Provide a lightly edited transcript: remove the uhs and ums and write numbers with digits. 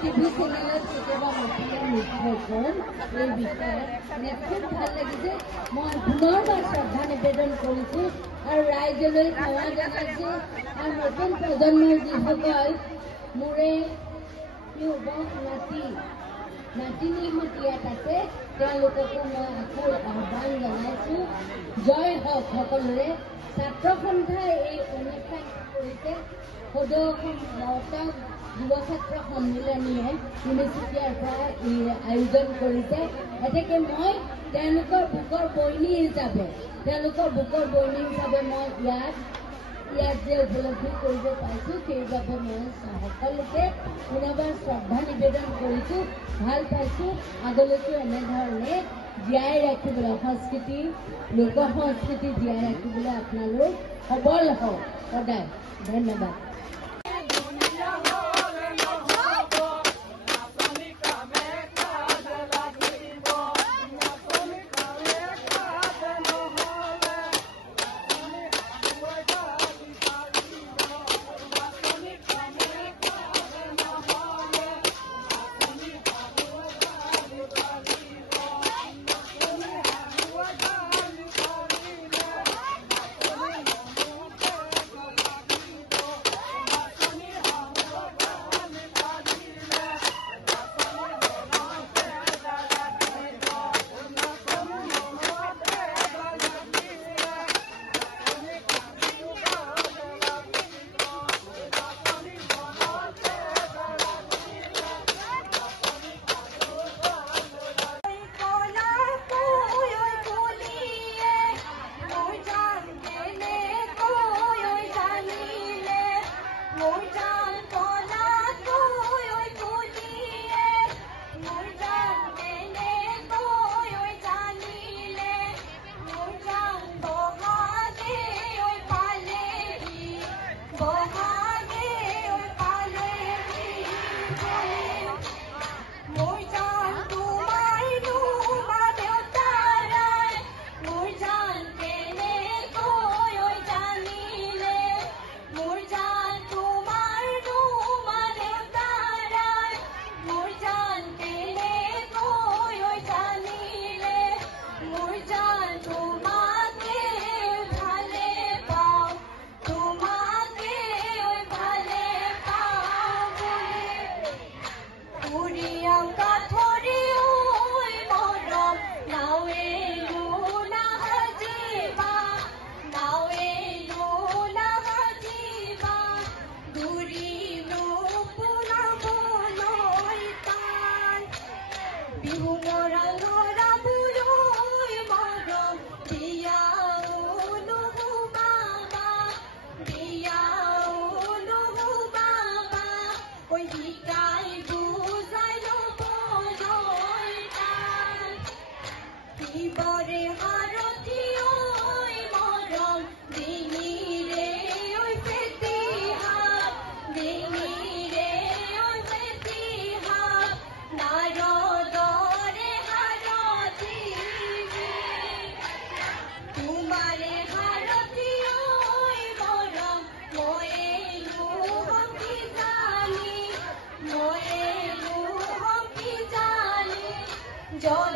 TV চেনেলত কেতিয়াবা মাতিলে নিৰ্ভৰ এই বিষয়ে খুব ভাল লাগিছে। মই পুনৰবাৰ শ্ৰদ্ধা নিবেদন কৰিছোঁ আৰু ৰাইজলৈ সেৱা জনাইছোঁ আৰু নতুন প্ৰজন্মৰ যিসকল মোৰে যুৱক নাতিনীহঁত ইয়াত আছে তেওঁলোককো মই আকৌ আহ্বান জনাইছোঁ। জয় হওক সকলোৰে। ছাত্ৰ সন্থাই এই অনুষ্ঠান কৰিছে সদৌ অসম যুৱ ছাত্ৰ সন্মিলনীয়ে তিনিচুকীয়াৰ পৰা আয়োজন কৰিছে। গতিকে মই তেওঁলোকৰ বুকৰ বৈনী হিচাপে মই ইয়াত যে উপলব্ধি কৰিব পাইছোঁ সেইবাবে মই সকলোকে পুনৰবাৰ শ্ৰদ্ধা নিবেদন কৰিছোঁ। ভাল পাইছোঁ। আগলৈকো এনেধৰণে জীয়াই ৰাখিবলৈ লোক সংস্কৃতি জীয়াই ৰাখিবলৈ আপোনালোক সবল হওক সদায়। ধন্যবাদ। তোমাৰে হাৰতি ঐ মৰম মই লোহম কি জানি মই লোহম কি জানি জয়